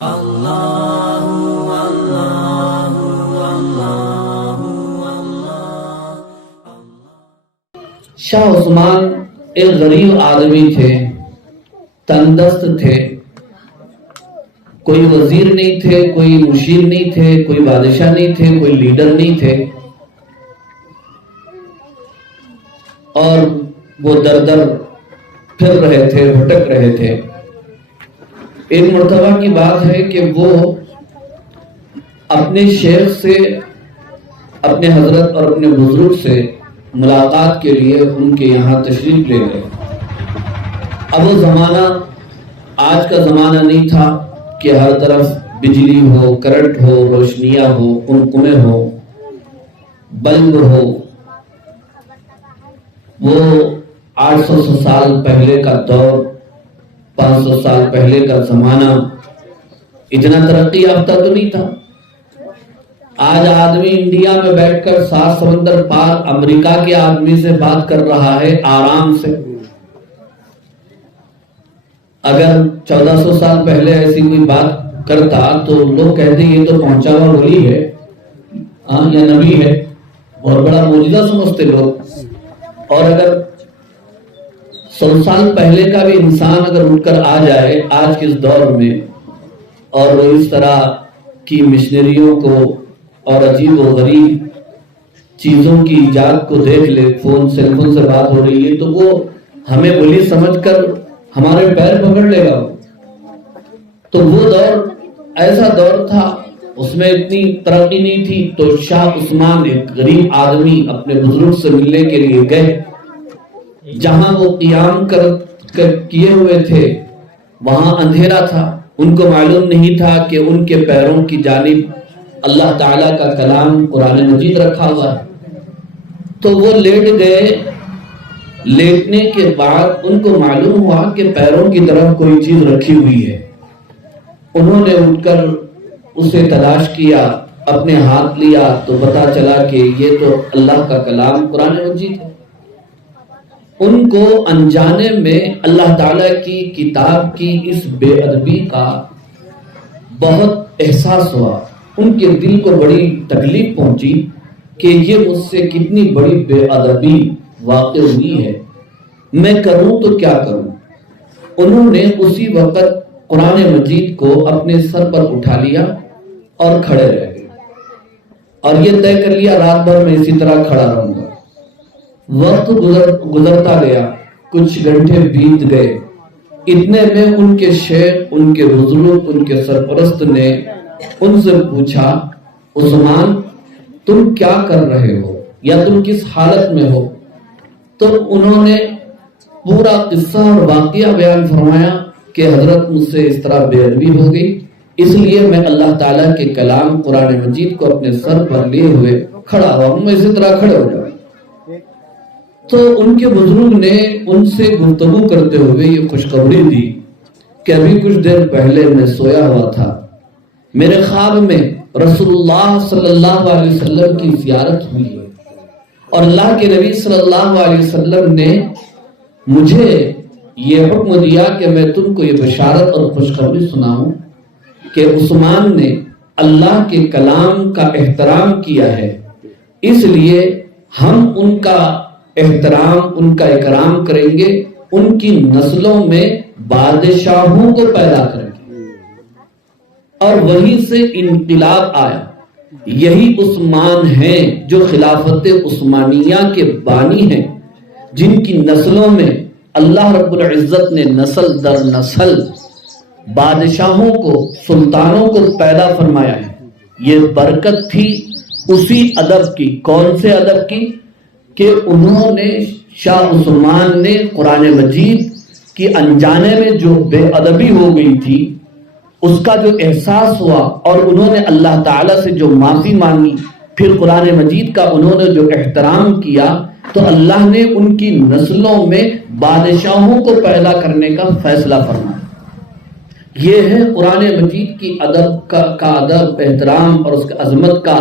شاہ عثمان ایک غریب آدمی تھے، تندرست تھے، کوئی وزیر نہیں تھے، کوئی مشیر نہیں تھے، کوئی بادشاہ نہیں تھے، کوئی لیڈر نہیں تھے، اور وہ در در پھر رہے تھے، بھٹک رہے تھے۔ ایک مرتبہ کی بات ہے کہ وہ اپنے شیخ سے، اپنے حضرت اور اپنے بزرگ سے ملاقات کے لیے ان کے یہاں تشریف لے گئے۔ اب وہ زمانہ آج کا زمانہ نہیں تھا کہ ہر طرف بجلی ہو، کرنٹ ہو، روشنیاں ہو، قمقمے ہو، بلب ہو۔ وہ 800 سال پہلے کا دور، 500 سال پہلے کا زمانہ اتنا ترقی یافتہ تو نہیں تھا۔ آج آدمی انڈیا میں بیٹھ کر 7 سمندر پار امریکہ کے آدمی سے بات کر رہا ہے آرام سے۔ اگر 1400 سال پہلے ایسی کوئی بات کرتا تو لوگ کہتے یہ تو پہنچا ہوا ولی ہے یا نبی ہے، بہت بڑا معجزہ سمجھتے لوگ۔ اور اگر 100 سال پہلے کا بھی انسان اگر اٹھ کر آ جائے آج کے اس دور میں، اور وہ اس طرح کی مشنریوں کو اور عجیب و غریب چیزوں کی ایجاد کو دیکھ لے، سیل فون سے بات ہو رہی ہے، تو وہ ہمیں ولی سمجھ کر ہمارے پیر پکڑ لے گا۔ تو وہ دور ایسا دور تھا، اس میں اتنی ترقی نہیں تھی۔ تو شاہ عثمان ایک غریب آدمی اپنے بزرگ سے ملنے کے لیے گئے۔ جہاں وہ قیام کیے ہوئے تھے وہاں اندھیرا تھا، ان کو معلوم نہیں تھا کہ ان کے پیروں کی جانب اللہ تعالیٰ کا کلام قرآن مجید رکھا ہوا ہے۔ تو وہ لیٹ گئے۔ لیٹنے کے بعد ان کو معلوم ہوا کہ پیروں کی طرف کوئی چیز رکھی ہوئی ہے۔ انہوں نے اٹھ کر اسے تلاش کیا، اپنے ہاتھ لیا تو پتا چلا کہ یہ تو اللہ کا کلام قرآن مجید ہے۔ ان کو انجانے میں اللہ تعالیٰ کی کتاب کی اس بے ادبی کا بہت احساس ہوا۔ ان کے دل کو بڑی تکلیف پہنچی کہ یہ مجھ سے کتنی بڑی بے ادبی واقع ہوئی ہے، میں کروں تو کیا کروں۔ انہوں نے اسی وقت قرآن مجید کو اپنے سر پر اٹھا لیا اور کھڑے رہ گئے، اور یہ طے کر لیا رات بھر میں اسی طرح کھڑا رہوں گا۔ وقت گزرتا گیا، کچھ گھنٹے بیت گئے۔ اتنے میں ان کے شیخ، ان کے بزرگ، ان کے سرپرست نے ان سے پوچھا، عثمان تم کیا کر رہے ہو یا تم کس حالت میں ہو؟ تو انہوں نے پورا قصہ اور واقعہ بیان فرمایا کہ حضرت مجھ سے اس طرح بے ادبی ہو گئی، اس لیے میں اللہ تعالیٰ کے کلام قرآن مجید کو اپنے سر پر لیے ہوئے کھڑا ہوا ہوں، میں اسی طرح کھڑے ہو جاؤں۔ تو ان کے بزرگ نے ان سے گفتگو کرتے ہوئے یہ خوشخبری دی کہ ابھی کچھ دیر پہلے میں سویا ہوا تھا، میرے خواب میں رسول اللہ صلی اللہ علیہ وسلم کی زیارت ہوئی ہے، اور اللہ کے نبی صلی اللہ علیہ وسلم نے مجھے یہ حکم دیا کہ میں تم کو یہ بشارت اور خوشخبری سناؤں کہ عثمان نے اللہ کے کلام کا احترام کیا ہے، اس لیے ہم ان کا احترام، ان کا اکرام کریں گے، ان کی نسلوں میں بادشاہوں کو پیدا کریں گے۔ اور وہیں سے انقلاب آیا۔ یہی عثمان ہیں جو خلافت عثمانیہ کے بانی ہیں، جن کی نسلوں میں اللہ رب العزت نے نسل در نسل بادشاہوں کو، سلطانوں کو پیدا فرمایا ہے۔ یہ برکت تھی اسی ادب کی۔ کون سے ادب کی؟ کہ انہوں نے، شاہ عثمان نے قرآن مجید کی انجانے میں جو بے ادبی ہو گئی تھی اس کا جو احساس ہوا، اور انہوں نے اللہ تعالیٰ سے جو معافی مانگی، پھر قرآن مجید کا انہوں نے جو احترام کیا، تو اللہ نے ان کی نسلوں میں بادشاہوں کو پیدا کرنے کا فیصلہ فرمایا۔ یہ ہے قرآن مجید کی ادب کا ادب، احترام اور اس کی عظمت کا